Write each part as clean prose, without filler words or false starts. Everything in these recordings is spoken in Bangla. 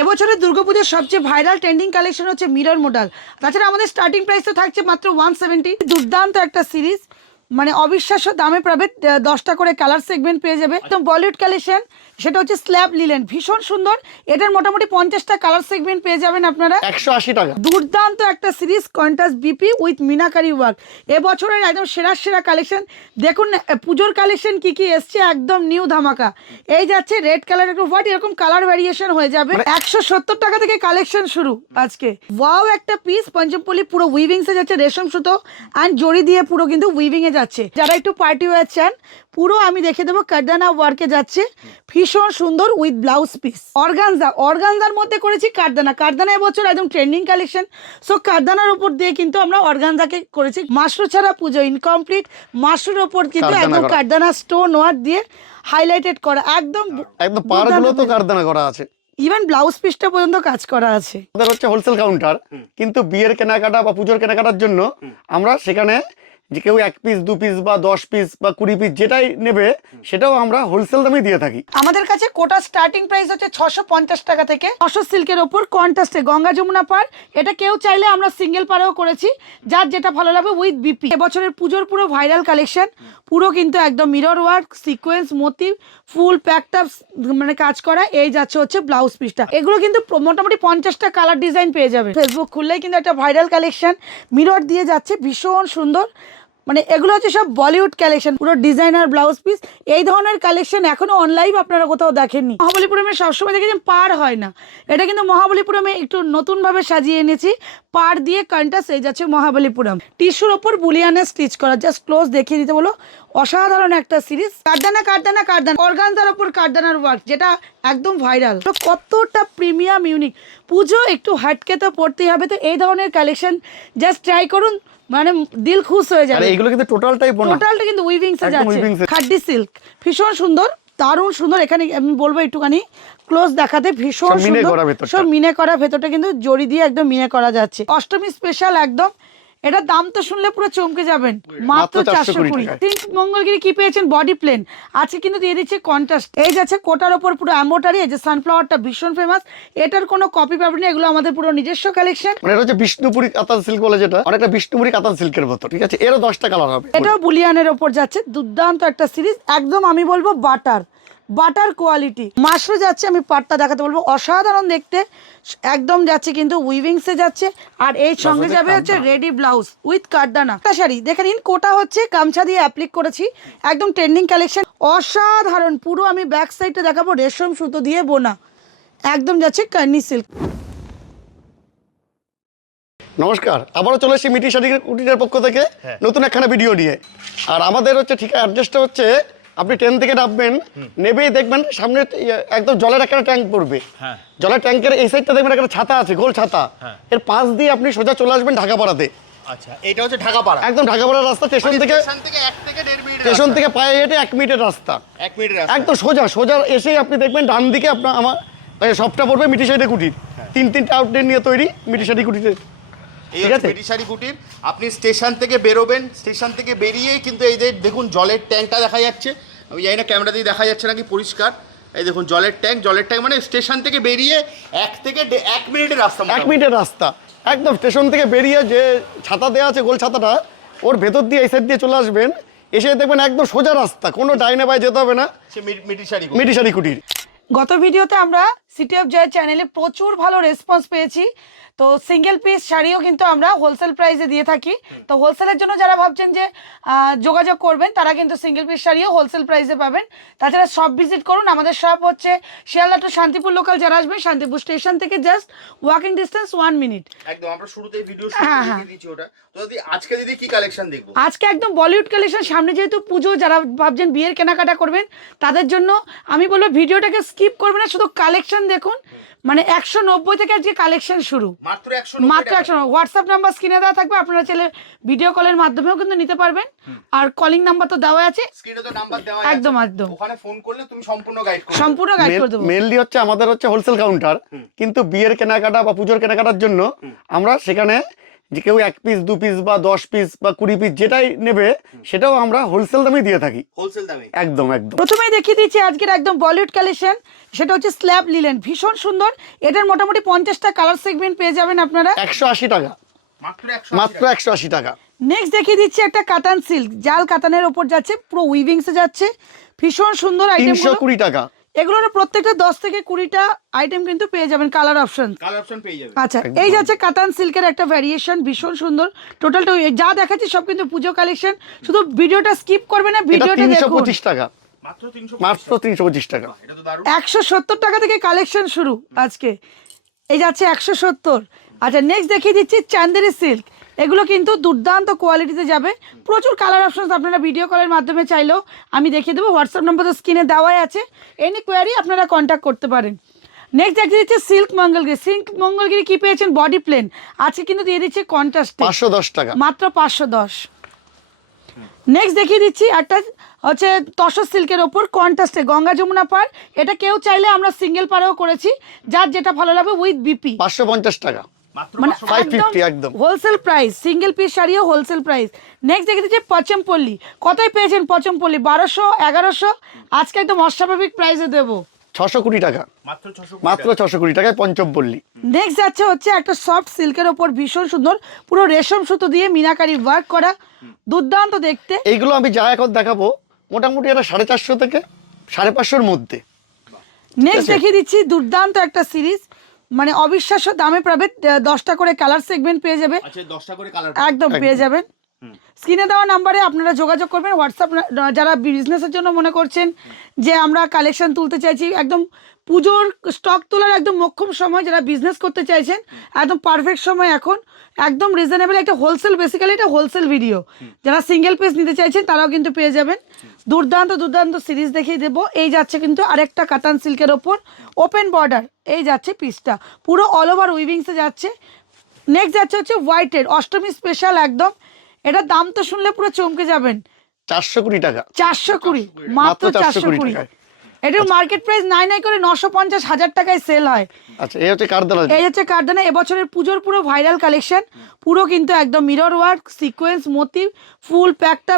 এবছরের দুর্গাপূজার সবচেয়ে ভাইরাল ট্রেন্ডিং কালেকশন হচ্ছে মিরর মডেল। তাছাড়া আমাদের স্টার্টিং প্রাইস তো থাকছে মাত্র 170। দুর্দান্ত একটা সিরিজ, মানে অবিশ্বাস্য দামে পাবে। 10টা করে কালার সেগমেন্ট পেয়ে যাবে। একদম বলিউড কালেকশন, সেটা হচ্ছে স্ল্যাব লিলেন, ভীষণ সুন্দর। এটার মোটামুটি 50টা কালার সেগমেন্ট পেয়ে যাবেন আপনারা 180 টাকা। দুর্দান্ত একটা series, contrast BP with meenakari work. এবছরের একদম সেরা সেরা কালেকশন। দেখুন পুজোর কালেকশন কি কি এসছে, একদম নিউ ধামাকা। এই যাচ্ছে রেড কালার, একটু হোয়াইট, এরকম কালার ভ্যারিয়েশন হয়ে যাবে। 170 টাকা থেকে কালেকশন শুরু আজকে। ওয়াও একটা পিস, পঞ্চমপল্লী পুরো উইভিংসে যাচ্ছে, রেশম সুতো অ্যান্ড জড়ি দিয়ে পুরো কিন্তু উইভিং এ যাচ্ছে। যারা একটু পার্টি ওয়্যার চান, পুরো আমি দেখে দেবো কারদানা ওয়ার্কে যাচ্ছে, ভীষণ সুন্দর উইথ ব্লাউজ পিস। অর্গানজার মধ্যে করেছি কারদানা। কারদানা এবছর একদম ট্রেন্ডিং কালেকশন। সো কারদানার উপর দিয়ে কিন্তু আমরা অর্গানজাকে করেছি। মাশরু ছাড়া পুজো ইনকমপ্লিট। মাশরুর ওপর কিন্তু একদম কারদানা স্টোন ওয়ার্ক দিয়ে হাইলাইটেড করা, একদম একদম পাড়গুলো তো কারদানা করা আছে। ইভেন ব্লাউজ পিসটা পর্যন্ত কাজ করা আছে। আমাদের হচ্ছে হোলসেল কাউন্টার, কিন্তু বিয়ের কেনাকাটা বা পুজোর কেনাকাটার জন্য আমরা সেখানে যে কেউ 1 পিস 2 পিস বা 10 পিস বা 20 পিস যেটাই নেবে সেটাও আমরা হোলসেল দামে দিয়ে থাকি। আমাদের কাছে কোটা স্টার্টিং প্রাইস হচ্ছে 650 টাকা থেকে। 600 সিল্কের ওপর কন্ট্রাস্টে গঙ্গা যমুনা পার। এটা কেউ চাইলে আমরা সিঙ্গেল পারেও করেছি, যার যেটা ভালো লাগবে উইথ বিপি। এবছরের পুজোর পুরো ভাইরাল কালেকশন, পুরো কিন্তু একদম মিরর ওয়ার্ক, সিকোয়েন্স, মোটিভ, ফুল প্যাকড আপ মানে কাজ করা। এই যাচ্ছে হচ্ছে ব্লাউজ পিসটা। এগুলো কিন্তু মোটামুটি 50টা কালার ডিজাইন পেয়ে যাবে। ফেসবুক খুললেই কিন্তু একটা ভাইরাল কালেকশন মিরর দিয়ে যাচ্ছে, ভীষণ সুন্দর। মানে এগুলো হচ্ছে সব বলিউড কালেকশন, পুরো ডিজাইনার ব্লাউজ পিস। এই ধরনের কালেকশন এখনো অনলাইন আপনারা কোথাও দেখেননি। মহাবলীপুরমে সবসময় দেখেছেন পার হয় না, এটা কিন্তু মহাবলীপুরমে একটু নতুনভাবে সাজিয়ে এনেছি। পার দিয়ে কন্ট্রাস্ট এই যাচ্ছে মহাবলীপুরম। টিস্যুর ওপর বুলিয়ানে স্টিচ করা, জাস্ট ক্লোজ দেখিয়ে দিতে বলো। অসাধারণ একটা সিরিজ। কারদানা অর্গানজার ওপর কারদানার ওয়ার্ক, যেটা একদম ভাইরাল। কতটা প্রিমিয়াম ইউনিক। পুজো একটু হাটকে তো পড়তেই হবে, তো এই ধরনের কালেকশন জাস্ট ট্রাই করুন, মানে দিল খুশ হয়ে যাবে। এগুলো কিন্তু টোটালটা কিন্তু উইভিংসে যাচ্ছে। খাড্ডি সিল্ক, ভীষণ সুন্দর, দারুণ সুন্দর। এখানে আমি বলবো একটুখানি ক্লোজ দেখাতে, ভীষণ সুন্দর। সব মিনে করা, ভেতরটা কিন্তু জড়ি দিয়ে একদম মিনে করা যাচ্ছে। অষ্টমী স্পেশাল একদম। এটা দাম তো শুনলে পুরো চমকে যাবেন, মাত্র 420। সিল্ক মঙ্গলগিরি কি পেয়েছেন, বডি প্লেন। আজকে কিন্তু দিয়ে দিচ্ছে কন্ট্রাস্ট। এই যাচ্ছে কোটার ওপর পুরো এমব্রয়ডারি। এই যে সানফ্লাওয়ারটা ভীষণ ফেমাস, এটার কোনো কপি পাবেন না। এগুলো আমাদের পুরো নিজস্ব কালেকশন। মানে এটা হচ্ছে বিষ্ণুপুরি কাতান সিল্ক বলে, যেটা অনেকটা বিষ্ণুপুরি কাতান সিল্কের মতো। ঠিক আছে, এরও 10টা কালার হবে। এটাও বুলিয়ানের ওপর যাচ্ছে, দুর্দান্ত একটা সিরিজ। একদম আমি বলবো বাটার কোয়ালিটি। মাশরু যাচ্ছে, আমি পাটটা দেখাতে বলবো, অসাধারণ দেখতে। একদম যাচ্ছে কিন্তু উইভিংসে যাচ্ছে। আর এই সঙ্গে যাবে হচ্ছে রেডি ব্লাউজ উইথ কারদানা। একটা শাড়ি দেখে নিন, কোটা হচ্ছে গামছা দিয়ে অ্যাপ্লিক করেছি, একদম ট্রেন্ডিং কালেকশন, অসাধারণ। পুরো আমি ব্যাক সাইডটা দেখাবো, রেশম সুতো দিয়ে বোনা, একদম যাচ্ছে কার্নি সিল্ক। নমস্কার, আবারও চলে এসেছি মিটি শাড়ি কুটিরের পক্ষ থেকে নতুন একখানা ভিডিও নিয়ে। আর আমাদের হচ্ছে ঠিক অ্যাড্রেসটা হচ্ছে, আপনি ট্রেন থেকে নামবেন, নেবেই দেখবেন সামনে একদম জলের একটা ট্যাঙ্ক পড়বে। জলের ট্যাঙ্কের এই সাইডটা দেখবেন একটা ছাতা আছে, গোল ছাতা। এর পাশ দিয়ে আপনি সোজা চলে আসবেন ঢাকাপাড়াতে। আচ্ছা, এটা হচ্ছে ঢাকাপাড়া, একদম ঢাকাপাড়ার রাস্তা। স্টেশন থেকে 1 থেকে 1.5 মিনিট, স্টেশন থেকে পায়ে হেঁটে 1 মিনিটের রাস্তা। 1 মিনিটের রাস্তা, একদম সোজা এসেই আপনি দেখবেন ডান দিকে আপনার আমার সবটা পড়বে মিটি শাড়ি কুটির। 3টা আউটলেট নিয়ে তৈরি মিটি শাড়ি কুটির। এই হচ্ছে মিটি শাড়ি কুটির। আপনি স্টেশন থেকে বেরোবেন, স্টেশন থেকে বেরিয়েই কিন্তু এই যে দেখুন জলের ট্যাঙ্কটা দেখা যাচ্ছে। আমি জানি না ক্যামেরা দিয়ে দেখা যাচ্ছে নাকি পরিষ্কার। এই দেখুন জলের ট্যাঙ্ক মানে স্টেশন থেকে বেরিয়ে 1 থেকে 1 মিনিটের রাস্তা। 1 মিনিটের রাস্তা, একদম স্টেশন থেকে বেরিয়ে যে ছাতা দেওয়া আছে গোল ছাতাটা, ওর ভেতর দিয়ে এই সাইড দিয়ে চলে আসবেন। এসে দেখবেন একদম সোজা রাস্তা, কোনো ডাইনে বাই যেতে হবে না। মিটি শাড়ি কুটির। গত ভিডিওতে আমরা সিটি অফ জয় চ্যানেলে প্রচুর ভালো রেসপন্স পেয়েছি। তো সিঙ্গেল পিস শাড়িও কিন্তু আমরা হোলসেল প্রাইসে দিয়ে থাকি। তো হোলসেলের জন্য যারা ভাবছেন যে যোগাযোগ করবেন, তারা কিন্তু সিঙ্গেল পিস শাড়িও হোলসেল প্রাইসে পাবেন। তাছাড়া শপ ভিজিট করুন। আমাদের শপ হচ্ছে শিয়ালদা টু শান্তিপুর লোকাল। যারা আসবেন শান্তিপুর স্টেশন থেকে জাস্ট ওয়াকিং ডিস্টেন্স 1 মিনিট। একদম আমরা শুরুতেই ভিডিও শুরু করে দিয়েছি ওটা। তো আজকে দিদি কি কালেকশন দেখবো? আজকে একদম বলিউড কালেকশন। সামনে যেহেতু পুজো, যারা ভাবছেন বিয়ের কেনাকাটা করবেন, তাদের জন্য আমি বলবো ভিডিওটাকে স্কিপ করবেন না, শুধু কালেকশন দেখুন। মানে 190 থেকে আজকে কালেকশন শুরু, মাত্র 190। হোয়াটসঅ্যাপ নাম্বার স্ক্রিনে দেওয়া থাকবে, আপনারা চাইলে ভিডিও কলের মাধ্যমেও কিন্তু নিতে পারবেন। আর কলিং নাম্বার তো দেওয়া আছে, স্ক্রিনে তো নাম্বার দেওয়া আছে। একদম ওখানে ফোন করলে তুমি সম্পূর্ণ গাইড করে দেবো। মেইনলি হচ্ছে আমাদের হচ্ছে হোলসেল কাউন্টার, কিন্তু বিয়ের কেনাকাটা বা পুজোর কেনাকাটার জন্য আমরা সেখানে যে কেউ 1 পিস 2 পিস বা 10 পিস বা 20 পিস যেটাই নেবে সেটাও আমরা হোলসেল দামে দিয়ে থাকি। হোলসেল দামে একদম একদম। প্রথমেই দেখিয়ে দিচ্ছি আজকের একদম বলিউড কালেকশন, সেটা হচ্ছে স্ল্যাব লিলেন, ভীষণ সুন্দর। এটার মোটামুটি 50টা কালার সেগমেন্ট পেয়ে যাবেন আপনারা 180 টাকা, মাত্র মাত্র 180 টাকা। নেক্সট দেখিয়ে দিচ্ছি একটা কাতান সিল্ক, জাল কাতানের ওপর যাচ্ছে, পুরো উইভিংসে যাচ্ছে, ভীষণ সুন্দর আইটেম। 320 টাকা। এগুলোর প্রত্যেকটা 10 থেকে 20টা আইটেম কিন্তু পেয়ে যাবেন কালার অপশন। পেয়ে যাবেন। আচ্ছা, এই যাচ্ছে কাতান সিল্কের একটা ভ্যারিয়েশন, ভীষণ সুন্দর। টোটালটা যা দেখাচ্ছি সব কিন্তু পুজো কালেকশন, শুধু ভিডিওটা স্কিপ করবে না, এটা ভিডিওটা দেখুন। 325 টাকা, মাত্র মাত্র 325 টাকা। এটা তো দারুণ। 170 টাকা থেকে কালেকশন শুরু আজকে, এই যাচ্ছে 170। আচ্ছা, নেক্সট দেখিয়ে দিচ্ছি চান্দেরি সিল্ক, এগুলো কিন্তু দুর্দান্ত কোয়ালিটিতে যাবে, প্রচুর কালার অপশন। আপনারা ভিডিও কলের মাধ্যমে চাইলেও আমি দেখিয়ে দেবো, হোয়াটসঅ্যাপ নাম্বার তো স্ক্রিনে দেওয়াই আছে, এনি কোয়ারি আপনারা কন্ট্যাক্ট করতে পারেন। নেক্সট দেখিয়ে দিচ্ছে সিল্ক মঙ্গলগিরি। সিল্ক মঙ্গলগিরি কি পেয়েছেন, বডি প্লেন, আজকে কিন্তু দিয়ে দিচ্ছে কন্ট্রাস্ট 510 টাকা, মাত্র 510। নেক্সট দেখিয়ে দিচ্ছি একটা হচ্ছে তসর সিল্কের ওপর কন্ট্রাস্টে গঙ্গা যমুনা পার, এটা কেউ চাইলে আমরা সিঙ্গেল পারেও করেছি, যার যেটা ভালো লাগবে উইথ বিপি 550 টাকা, মাত্র মানে 550 একদম হোলসেল প্রাইস, সিঙ্গেল পিস শাড়িও হোলসেল প্রাইস। নেক্সট দেখে দিচ্ছি পচমপল্লি, কতই পেয়েছেন পচমপল্লি, 1200 1100, আজকে একদম অস্বাভাবিক প্রাইসে দেবো 620 টাকা, মাত্র 600 মাত্র 620 টাকায় পঞ্চমপল্লী। নেক্সট যাচ্ছে হচ্ছে একটা সফট সিল্কের ওপর, ভীষণ সুন্দর, পুরো রেশম সুতো দিয়ে মিনাকারি ওয়ার্ক করা, দুর্দান্ত দেখতে। এইগুলো আমি যা এখন দেখাবো মোটামুটি এটা 450 থেকে 550 মধ্যে। নেক্সট দেখিয়ে দিচ্ছি দুর্দান্ত একটা সিরিজ, মানে অবিশ্বাস্য দামে পাবে, 10টা করে কালার সেগমেন্ট পেয়ে যাবে, আচ্ছা 10টা করে কালার একদম পেয়ে যাবেন। স্ক্রিনে দেওয়া নাম্বারে আপনারা যোগাযোগ করবেন, হোয়াটসঅ্যাপ যারা বিজনেসের জন্য মনে করছেন যে আমরা কালেকশন তুলতে চাইছি, একদম পুজোর স্টক তোলার একদম মোক্ষম সময়, যারা বিজনেস করতে চাইছেন একদম পারফেক্ট সময় এখন, একদম রিজনেবল একটা হোলসেল, বেসিক্যালি এটা হোলসেল ভিডিও, যারা সিঙ্গেল পিস নিতে চাইছেন তারাও কিন্তু পেয়ে যাবেন। দুর্দান্ত দুর্দান্ত সিরিজ দেখিয়ে দেবো। এই যাচ্ছে কিন্তু আরেকটা কাতান সিল্কের ওপর ওপেন বর্ডার, এই যাচ্ছে পিসটা পুরো অল ওভার উইভিংসে যাচ্ছে। নেক্সট যাচ্ছে হচ্ছে হোয়াইটের অষ্টমী স্পেশাল একদম, এটার দাম তো শুনলে পুরো চমকে যাবেন, 420 টাকা, 420, মাত্র 420। এটার মার্কেট প্রাইস নাই নাই করে 950 হাজার টাকায় সেল হয়। আচ্ছা এই হচ্ছে কারদানা। এই হচ্ছে কারদানা, এবছরের পুজোর পুরো ভাইরাল কালেকশন, পুরো কিন্তু একদম মিরর ওয়ার্ক, সিকোয়েন্স, মোটিভ, ফুল প্যাকটা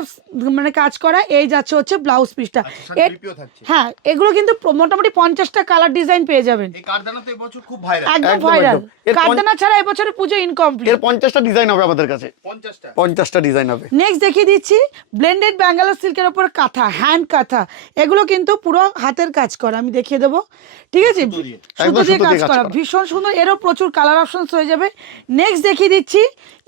মানে কাজ করা। এই যাচ্ছে হচ্ছে ব্লাউজ পিসটা, হ্যাঁ এগুলো কিন্তু মোটামুটি 50টা কালার ডিজাইন পেয়ে যাবেন। এই কারদানা তো এবছর খুব ভাইরাল, একদম ভাইরাল। কারদানা ছাড়া এবছরের পুজো ইনকমপ্লিট। এর 50টা ডিজাইন হবে আমাদের কাছে, 50টা ডিজাইন হবে। নেক্সট দেখিয়ে দিচ্ছি ব্লেন্ডেড ব্যাঙ্গালোর সিল্কের ওপর কাঁথা, হ্যান্ড কাঁথা, এগুলো কিন্তু পুরো হাতের কাজ করা, আমি দেখিয়ে দেবো, ঠিক আছে, সুতো দিয়ে কাজ করা, ভীষণ সুন্দর, এরও প্রচুর কালার অপশনস হয়ে যাবে। নেক্সট দেখিয়ে দিচ্ছি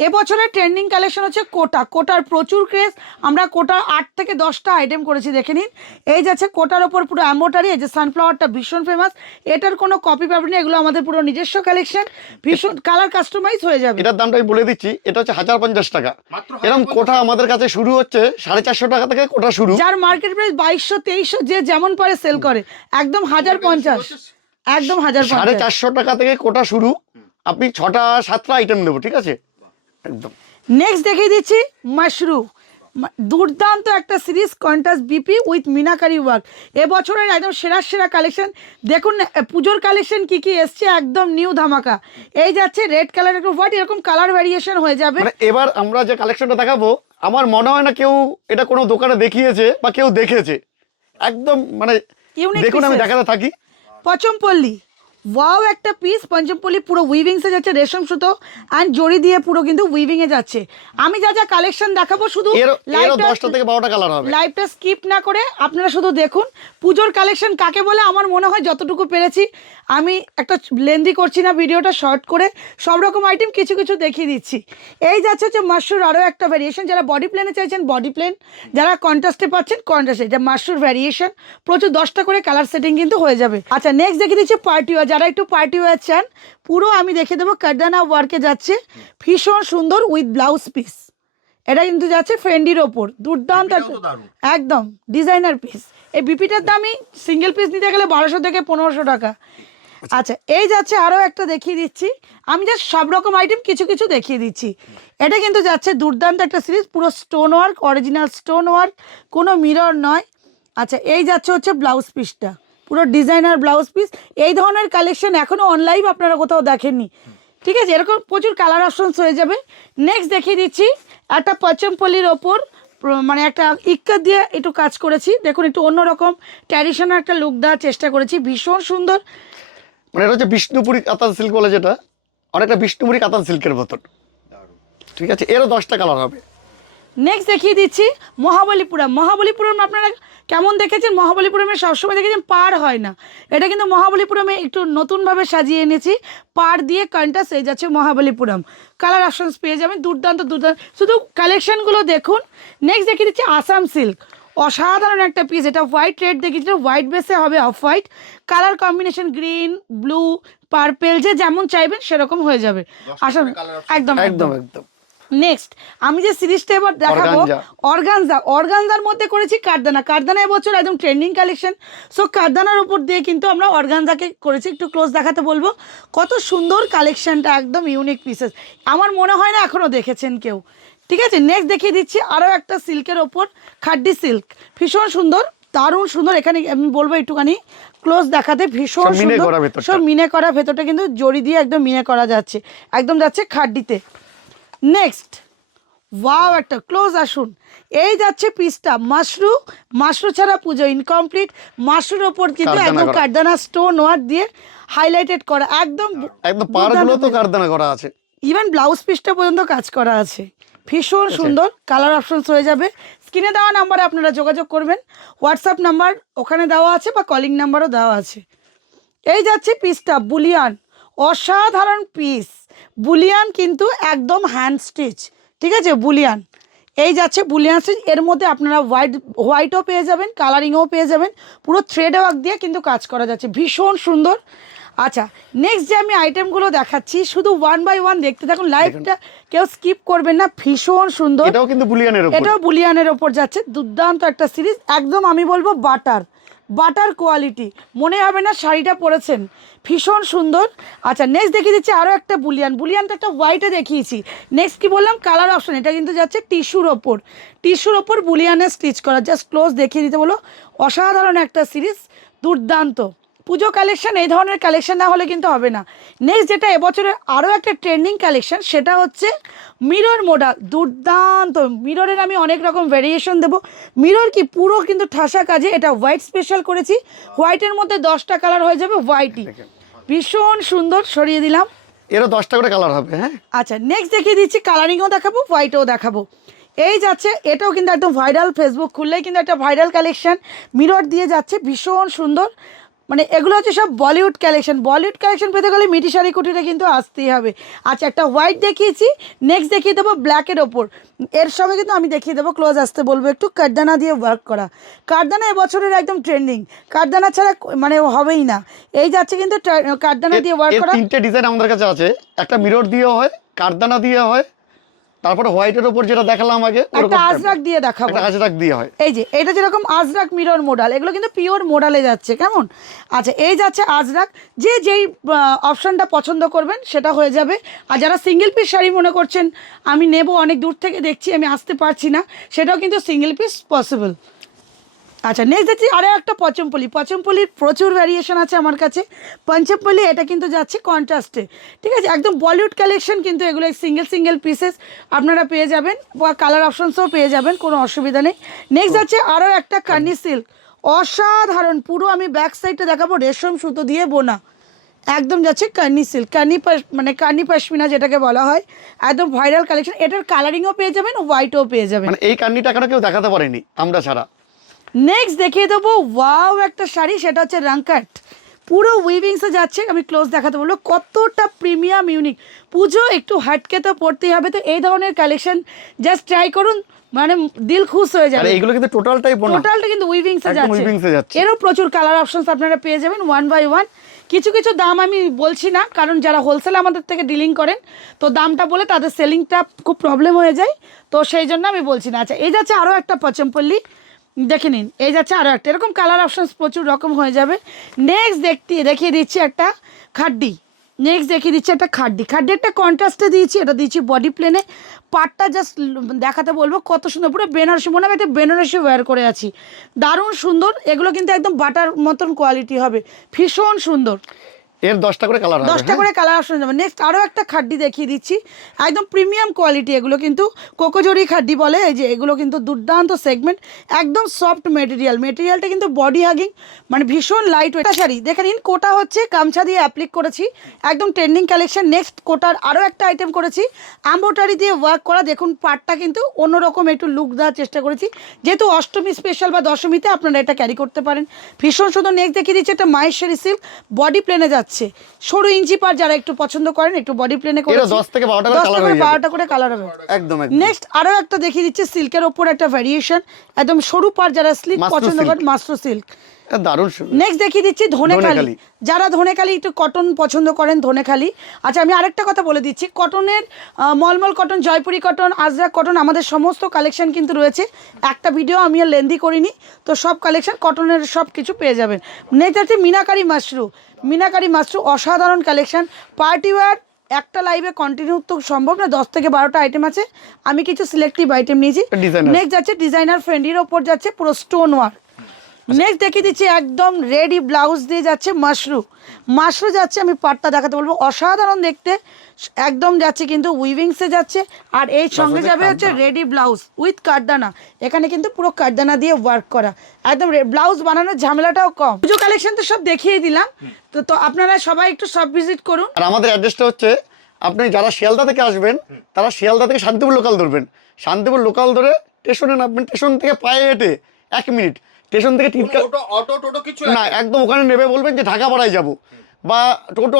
এবছরের ট্রেন্ডিং কালেকশন হচ্ছে কোটা, কোটার প্রচুর ক্রেজ, আমরা কোটার 8 থেকে 10টা আইটেম করেছি, দেখে নিন। এই যাচ্ছে কোটার ওপর পুরো এম্বোটারি, এই যে সানফ্লাওয়ারটা ভীষণ ফেমাস, এটার কোনো কপি পাবেন না, এগুলো আমাদের পুরো নিজস্ব কালেকশন, ভীষণ কালার কাস্টমাইজ হয়ে যাবে। এটার দামটা আমি বলে দিচ্ছি, এটা হচ্ছে 1050 টাকা। এরকম কোটা আমাদের কাছে শুরু হচ্ছে 450 টাকা থেকে কোটা শুরু, যার মার্কেট প্রাইস 2200 2300, যে যেমন পারে সেল করে, একদম 1050, একদম 1050, 450 টাকা থেকে কোটা শুরু। আপনি 6টা 7টা আইটেম দেবো, ঠিক আছে একদম। নেক্সট দেখিয়ে দিচ্ছি মাশরু, দুর্দান্ত একটা series, contrast BP with meenakari work, এবছরের একদম সেরা সেরা কালেকশন। দেখুন পুজোর কালেকশন কি কি এসছে, একদম নিউ ধামাকা। এই যাচ্ছে রেড কালার, একটু হোয়াইট, এরকম কালার ভ্যারিয়েশন হয়ে যাবে। মানে এবার আমরা যে কালেকশনটা দেখাবো আমার মনে হয় না কেউ এটা কোনো দোকানে দেখিয়েছে বা কেউ দেখেছে, একদম মানে দেখুন আমি দেখাতে থাকি। পচমপল্লি, ওয়াও একটা পিস, পঞ্চমপল্লি পুরো উইভিংসে যাচ্ছে, রেশম সুতো অ্যান্ড জড়ি দিয়ে পুরো কিন্তু উইভিং এ যাচ্ছে। আমি যা যা কালেকশন দেখাবো শুধু এর 10টা থেকে 12টা কালার হবে, লাইভটা স্কিপ না করে আপনারা শুধু দেখুন। পুজোর কালেকশন কাকে বলে আমার মনে হয় যতটুকু পেরেছি, আমি একটা লেন্দি করছি না ভিডিওটা, শর্ট করে সব রকম আইটেম কিছু কিছু দেখিয়ে দিচ্ছি। এই যাচ্ছে হচ্ছে মাশরুর আরও একটা ভ্যারিয়েশন, যারা বডি প্লেনে চাইছেন বডি প্লেন, যারা কন্ট্রাস্টে পাচ্ছেন কন্ট্রাস্টে, এটা মাশরুর ভ্যারিয়েশন, প্রচুর 10টা করে কালার সেটিং কিন্তু হয়ে যাবে। আচ্ছা নেক্সট দেখিয়ে দিচ্ছি পার্টি ওয়ার, যারা একটু পার্টি ওয়ার চান পুরো আমি দেখে দেবো, কারদানা ওয়ার্কে যাচ্ছে, ভীষণ সুন্দর উইথ ব্লাউজ পিস, এটা কিন্তু যাচ্ছে ফ্রেন্ডির ওপর, দুর্দান্ত একদম ডিজাইনার পিস। এই বিপিটার দামই সিঙ্গেল পিস নিতে গেলে 1200 থেকে 1500 টাকা। আচ্ছা এই যাচ্ছে আরও একটা দেখিয়ে দিচ্ছি, আমি জাস্ট সব রকম আইটেম কিছু কিছু দেখিয়ে দিচ্ছি। এটা কিন্তু যাচ্ছে দুর্দান্ত একটা সিরিজ, পুরো stone work, original stone work, কোনো মিরর নয়। আচ্ছা এই যাচ্ছে হচ্ছে ব্লাউজ পিসটা, পুরো ডিজাইনার ব্লাউজ পিস। এই ধরনের কালেকশন এখনও অনলাইন আপনারা কোথাও দেখেননি, ঠিক আছে, এরকম প্রচুর কালার অপশনস হয়ে যাবে। নেক্সট দেখিয়ে দিচ্ছি একটা পচমপল্লির ওপর মানে একটা ইক্কা দিয়ে একটু কাজ করেছি, দেখুন একটু অন্যরকম ট্র্যাডিশনাল একটা লুক দেওয়ার চেষ্টা করেছি, ভীষণ সুন্দর। মানে এটা হচ্ছে বিষ্ণুপুরি কাতান সিল্ক বলে, যেটা অনেকটা বিষ্ণুপুরি কাতান সিল্কের মতন। ঠিক আছে, এরও 10টা কালার হবে। নেক্সট দেখিয়ে দিচ্ছি মহাবলীপুরম। মহাবলীপুরম আপনারা কেমন দেখেছেন, মহাবলীপুরমে সবসময় দেখেছেন পাড় হয় না, এটা কিন্তু মহাবলীপুরমে একটু নতুনভাবে সাজিয়ে এনেছি, পাড় দিয়ে কন্ট্রাস্ট হয়ে যাচ্ছে মহাবলীপুরম। কালার অপশনস পেয়ে যাবেন, দুর্দান্ত দুর্দান্ত, শুধু কালেকশনগুলো দেখুন। নেক্সট দেখিয়ে দিচ্ছি আসাম সিল্ক, অসাধারণ একটা পিস, এটা হোয়াইট রেড দেখিয়েছি, হোয়াইট বেসে হবে off white, colour combination green blue purple, যে যেমন চাইবেন সেরকম হয়ে যাবে। আসাম একদম একদম একদম। নেক্সট আমি যে সিরিজটা এবার দেখাবো অর্গানজার মধ্যে করেছি কারদানা। কারদানা এবছর একদম ট্রেন্ডিং কালেকশন, সো কারদানার উপর দিয়ে কিন্তু আমরা অর্গানজাকে করেছি। একটু ক্লোজ দেখাতে বলবো, কত সুন্দর কালেকশনটা, একদম ইউনিক পিসেস, আমার মনে হয় না এখনও দেখেছেন কেউ। ঠিক আছে, নেক্সট দেখিয়ে দিচ্ছি আরও একটা সিল্কের ওপর, খাড্ডি সিল্ক, ভীষণ সুন্দর, দারুণ সুন্দর। এখানে আমি বলবো একটুখানি ক্লোজ দেখাতে, ভীষণ সুন্দর, সব মিনে করা, ভেতরটা কিন্তু জড়ি দিয়ে একদম মিনে করা যাচ্ছে, একদম যাচ্ছে খাড্ডিতে। নেক্সট ওয়াও, একটা ক্লোজ আসুন, এই যাচ্ছে পিসটা মাশরু ছাড়া পুজো ইনকমপ্লিট, মাশরুর ওপর কিন্তু একদম কারদানা স্টোন ওয়ার্ক দিয়ে হাইলাইটেড করা, একদম একদম পাড়গুলো তো কারদানা করা আছে, ইভেন ব্লাউজ পিসটা পর্যন্ত কাজ করা আছে, ভীষণ সুন্দর। কালার অপশনস হয়ে যাবে, স্ক্রিনে দেওয়া নাম্বারে আপনারা যোগাযোগ করবেন, হোয়াটসঅ্যাপ নাম্বার ওখানে দেওয়া আছে বা কলিং নাম্বারও দেওয়া আছে। এই যাচ্ছে পিসটা বুলিয়ান, অসাধারণ পিস, বুলিয়ান কিন্তু একদম হ্যান্ড স্টিচ, ঠিক আছে বুলিয়ান, এই যাচ্ছে বুলিয়ান স্টিচ, এর মধ্যে আপনারা হোয়াইটও পেয়ে যাবেন, কালারিংও পেয়ে যাবেন, পুরো থ্রেড ওয়ার্ক দিয়ে কিন্তু কাজ করা যাচ্ছে, ভীষণ সুন্দর। আচ্ছা, নেক্সট যে আমি আইটেমগুলো দেখাচ্ছি, শুধু 1 বাই 1 দেখতে থাকুন, লাইভটা কেউ স্কিপ করবেন না, ভীষণ সুন্দর। এটাও কিন্তু বুলিয়ানের উপর, এটাও বুলিয়ানের ওপর যাচ্ছে, দুর্দান্ত একটা সিরিজ, একদম আমি বলবো বাটার কোয়ালিটি, মনে হবে না শাড়িটা পরেছেন, ভীষণ সুন্দর। আচ্ছা, নেক্সট দেখিয়ে দিচ্ছি আরও একটা বুলিয়ানটা একটা হোয়াইটে দেখিয়েছি। নেক্সট কি বললাম, কালার অপশন, এটা কিন্তু যাচ্ছে টিস্যুর ওপর বুলিয়ানের স্টিচ করা, জাস্ট ক্লোজ দেখিয়ে দিতে বলো, অসাধারণ একটা সিরিজ, দুর্দান্ত। পুজো কালেকশন, এই ধরনের কালেকশন না হলে কিন্তু হবে না। নেক্সট যেটা এবছরের আরও একটা ট্রেন্ডিং কালেকশন, সেটা হচ্ছে মিরর মডেল, দুর্দান্ত। মিররের আমি অনেক রকম ভ্যারিয়েশন দেবো, মিরর কি পুরো কিন্তু ঠাসা কাজে, এটা হোয়াইট স্পেশাল করেছি, হোয়াইটের মধ্যে 10টা কালার হয়ে যাবে, হোয়াইটই ভীষণ সুন্দর, সরিয়ে দিলাম, এরও 10টা করে কালার হবে। হ্যাঁ, আচ্ছা, নেক্সট দেখিয়ে দিচ্ছি, কালারিংও দেখাবো, হোয়াইটও দেখাবো। এই যাচ্ছে, এটাও কিন্তু একদম ভাইরাল, ফেসবুক খুললেই কিন্তু একটা ভাইরাল কালেকশন, মিরর দিয়ে যাচ্ছে, ভীষণ সুন্দর। মানে এগুলো হচ্ছে সব বলিউড কালেকশন পেতে গেলে মিটি শাড়ি কুটিটা কিন্তু আসতেই হবে। আচ্ছা, একটা হোয়াইট দেখিয়েছি, নেক্সট দেখিয়ে দেবো ব্ল্যাকের ওপর, এর সঙ্গে কিন্তু আমি দেখিয়ে দেবো, ক্লোজ আসতে বলবো একটু, কারদানা দিয়ে ওয়ার্ক করা, কারদানা এবছরের একদম ট্রেন্ডিং, কারদানা ছাড়া মানে হবেই না। এই যাচ্ছে কিন্তু কারদানা দিয়ে ওয়ার্ক করা, 3টে ডিজাইন আমাদের কাছে আছে, একটা মিরর দিয়ে হয়, কারদানা দিয়ে হয়, তারপরে হোয়াইটের উপর যেটা দেখালাম আগে, একটা আজরাক দিয়ে দেখাবো, একটা আজরাক দিয়ে হয়, এই যে এটা যেরকম আজরাক মিরর মডেল, এগুলো কিন্তু পিওর মডেলে যাচ্ছে, কেমন। আচ্ছা, এই যাচ্ছে আজরাক, যেই অপশনটা পছন্দ করবেন সেটা হয়ে যাবে। আর যারা সিঙ্গেল পিস শাড়ি মনে করছেন আমি নেব, অনেক দূর থেকে দেখছি আমি আসতে পারছি না, সেটাও কিন্তু সিঙ্গেল পিস পসিবল। আচ্ছা, নেক্সট দেখছি আরও একটা পচমপল্লির প্রচুর ভ্যারিয়েশন আছে আমার কাছে। পঞ্চমপল্লি এটা কিন্তু যাচ্ছে কন্ট্রাস্টে, ঠিক আছে, একদম বলিউড কালেকশন, কিন্তু এগুলো সিঙ্গেল পিসেস আপনারা পেয়ে যাবেন, বা কালার অপশনসও পেয়ে যাবেন, কোনো অসুবিধা নেই। নেক্সট যাচ্ছে আরও একটা কানি সিল্ক, অসাধারণ, পুরো আমি ব্যাক সাইডটা দেখাবো, রেশম সুতো দিয়ে বোনা, একদম যাচ্ছে কানি সিল্ক, মানে কানি পশমিনা যেটাকে বলা হয়, একদম ভাইরাল কালেকশন, এটার কালারিংও পেয়ে যাবেন, হোয়াইটও পেয়ে যাবেন, মানে এই কান্নিটা কেউ দেখাতে পারেনি আমরা ছাড়া। নেক্সট দেখিয়ে দেবো ওয়াও একটা শাড়ি, সেটা হচ্ছে রাংকাট, পুরো উইভিংসে যাচ্ছে, আমি ক্লোজ দেখাতে বলবো, কতটা প্রিমিয়াম ইউনিক, পুজো একটু হাটকে তো পড়তেই হবে, তো এই ধরনের কালেকশন জাস্ট ট্রাই করুন, মানে দিল খুশ হয়ে যাবে। এগুলো কিন্তু টোটালটা কিন্তু উইভিংসে যাচ্ছে, এরও প্রচুর কালার অপশনস আপনারা পেয়ে যাবেন 1 বাই 1। কিছু দাম আমি বলছি না, কারণ যারা হোলসেল আমাদের থেকে ডিলিং করেন, তো দামটা বলে তাদের সেলিংটা খুব প্রবলেম হয়ে যায়, তো সেই জন্য আমি বলছি না। আচ্ছা, এই যাচ্ছে আরও একটা পচমপল্লি, দেখে নিন, এই যাচ্ছে আরও একটা, এরকম কালার অপশনস প্রচুর রকম হয়ে যাবে। নেক্সট দেখিয়ে দিচ্ছি একটা খাড্ডি, খাড্ডি একটা কন্ট্রাস্টে দিয়েছি, এটা দিয়েছি বডি প্লেনে, পাটটা জাস্ট দেখাতে বলবো, কত সুন্দর, পুরো বেনারসি, মনে হবে একটা বেনারসি ওয়্যার করে আছি, দারুণ সুন্দর। এগুলো কিন্তু একদম বাটার মতন কোয়ালিটি হবে, ভীষণ সুন্দর। এর 10টা করে কালার হবে, 10টা করে কালার অপশন যাবে। নেক্সট আরও একটা খাড্ডি দেখিয়ে দিচ্ছি, একদম প্রিমিয়াম কোয়ালিটি, এগুলো কিন্তু কোকোজরি খাড্ডি বলে। এই যে এগুলো কিন্তু দুর্দান্ত সেগমেন্ট, একদম সফট মেটেরিয়ালটা কিন্তু বডি হাগিং, মানে ভীষণ লাইট ওয়েট শাড়ি। দেখে নিন, কোটা হচ্ছে গামছা দিয়ে অ্যাপ্লিক করেছি, একদম ট্রেন্ডিং কালেকশন। নেক্সট কোটার আরও একটা আইটেম করেছি এমব্রয়ডারি দিয়ে ওয়ার্ক করা, দেখুন পাটটা কিন্তু অন্যরকম একটু লুক দেওয়ার চেষ্টা করেছি, যেহেতু অষ্টমী স্পেশাল বা দশমীতে আপনারা এটা ক্যারি করতে পারেন, ভীষণ সুন্দর। নেক্সট দেখিয়ে দিচ্ছি একটা মাহেশ্বরী সিল্ক, বডি প্লেনে যাচ্ছে, সরু ইঞ্চি পার, যারা একটু পছন্দ করেন একটু বডি প্লেনে করে 10 থেকে 12টা করে কালার হয়ে যাবে, 12টা করে কালার হবে একদম। নেক্সট আরও একটা দেখিয়ে দিচ্ছি সিল্কের ওপর একটা ভ্যারিয়েশন, একদম সরু পার, যারা স্লিপ মাশরু পছন্দ silk। করেন, মাশরু সিল্ক। দারুণ। নেক্সট দেখিয়ে দিচ্ছি ধনেখালি, ধনেখালি। যারা ধনেখালি একটু কটন পছন্দ করেন, ধনেখালি। আচ্ছা, আমি আরেকটা কথা বলে দিচ্ছি, কটনের মলমল cotton, Jaipuri cotton, Ajrak cotton, আমাদের সমস্ত কালেকশন কিন্তু রয়েছে। একটা ভিডিও আমি আর লেন্দি করিনি, তো সব কালেকশন কটনের সব কিছু পেয়ে যাবেন। নেক্সট আছে মিনাকারি মাশরু, অসাধারণ কালেকশন, পার্টি ওয়্যার। একটা লাইভে কন্টিনিউ তো সম্ভব না, 10 থেকে 12টা আইটেম আছে, আমি কিছু সিলেক্টিভ আইটেম নিয়েছি। Designer। নেক্সট যাচ্ছে ডিজাইনার ফ্রেন্ডির ওপর যাচ্ছে পুরো স্টোন ওয়ার্ক। নেক্সট দেখিয়ে দিচ্ছি একদম রেডি ব্লাউজ দিয়ে যাচ্ছে মাশরু যাচ্ছে, আমি পাটটা দেখাতে বলবো, অসাধারণ দেখতে, একদম যাচ্ছে কিন্তু উইভিংসে যাচ্ছে। আর এই সঙ্গে যাবে হচ্ছে রেডি ব্লাউজ উইথ কারদানা, এখানে কিন্তু পুরো কারদানা দিয়ে ওয়ার্ক করা, একদম ব্লাউজ বানানোর ঝামেলাটাও কম। পুজো কালেকশন তো সব দেখিয়ে দিলাম, তো আপনারা সবাই একটু সব ভিজিট করুন। আর আমাদের অ্যাড্রেসটা হচ্ছে, আপনি যারা শিয়ালদা থেকে আসবেন তারা শিয়ালদা থেকে শান্তিপুর লোকাল ধরবেন, শান্তিপুর লোকাল ধরে স্টেশনে নামবেন, স্টেশন থেকে পায়ে হেঁটে 1 মিনিট, স্টেশন থেকে অটো কিছু না, একদম ওখানে নেবে, বলবেন যে ঢাকাপাড়ায় যাব, বা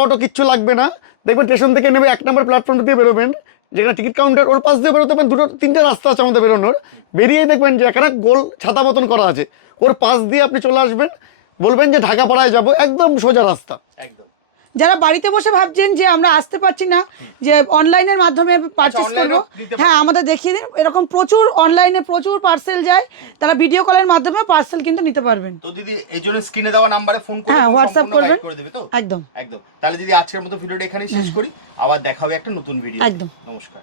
অটো কিচ্ছু লাগবে না, দেখবেন স্টেশন থেকে নেবে 1 নম্বর প্ল্যাটফর্ম দিয়ে বেরোবেন, যেখানে টিকিট কাউন্টার, ওর পাশ দিয়ে বেরোতে পারেন, 2-3টে রাস্তা আছে আমাদের বেরোনোর, বেরিয়েই দেখবেন যে এখানে গোল ছাতা মতন করা আছে, ওর পাশ দিয়ে আপনি চলে আসবেন, বলবেন যে ঢাকাপাড়ায় যাব, একদম সোজা রাস্তা। একদম। যারা বাড়িতে বসে ভাবছেন যে আমরা আসতে পারছি না, যে অনলাইনের মাধ্যমে পারচেস করবো, হ্যাঁ আমাদের দেখিয়ে দিন, এরকম প্রচুর অনলাইনে প্রচুর পার্সেল যায়, তারা ভিডিও কলের মাধ্যমে পার্সেল কিন্তু নিতে পারবেন। তো দিদি এই জন্য স্ক্রিনে দেওয়া নাম্বারে ফোন করে হ্যাঁ, হোয়াটসঅ্যাপ করবেন, করে দেবে তো একদম। তাহলে দিদি আজকের মতো ভিডিওটা এখানেই শেষ করি, আবার দেখা হবে একটা নতুন ভিডিও। একদম। নমস্কার।